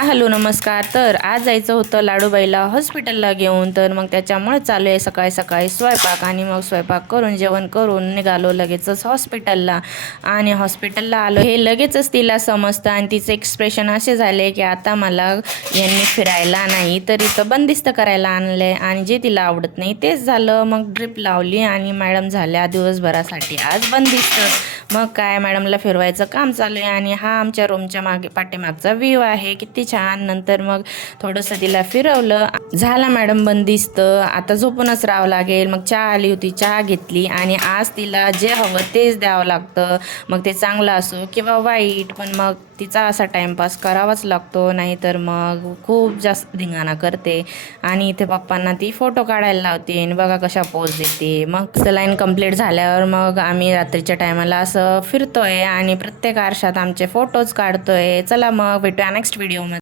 Hello नमस्कार। तर आज जायचं होतं लाडूबाईला हॉस्पिटलला घेऊन, तर मग त्याच्यामुळे चालू आहे सकाळी सकाळी स्वयंपाक। आणि मग स्वयंपाक करून जेवण करून निघालो लगेचच हॉस्पिटलला। आणि हॉस्पिटलला आलो हे लगेचच तिला समजतं आणि तिचे एक्सप्रेशन असे झाले की आता मला यांनी फिरायला नाही तर इथं बंदिस्त करायला आणले आणि जे तिला आवडत नाही तेच झालं। मग ड्रिप लावली आणि मॅडम झाल्या दिवसभरासाठी आज बंदिस्त। मग काय मॅडमला फिरवायचं काम चालू आहे आणि हा आमच्या रूमच्या मागे पाठीमागचा व्ह्यू आहे, किती छान। नंतर मग थोडंसं तिला फिरवलं, झाला मॅडम बंदिस्त, आता झोपूनच राहावं लागेल। मग चहा आली होती, चहा घेतली आणि आज तिला जे हवं तेच द्यावं लागतं, मग ते चांगलं असो किंवा वाईट, पण मग तिचा असा टाईमपास करावाच लागतो, नाहीतर मग खूप जास्त धिंगाणा करते। आणि इथे पप्पांना ती फोटो काढायला लावते आणि बघा कशा पोज देते। मग सलाईन कंप्लीट झाल्यावर मग आम्ही रात्रीच्या टायमाला असं फिरतोय आणि प्रत्येक आरशात आमचे फोटोज काढतोय। चला मग भेटूया नेक्स्ट व्हिडिओमध्ये।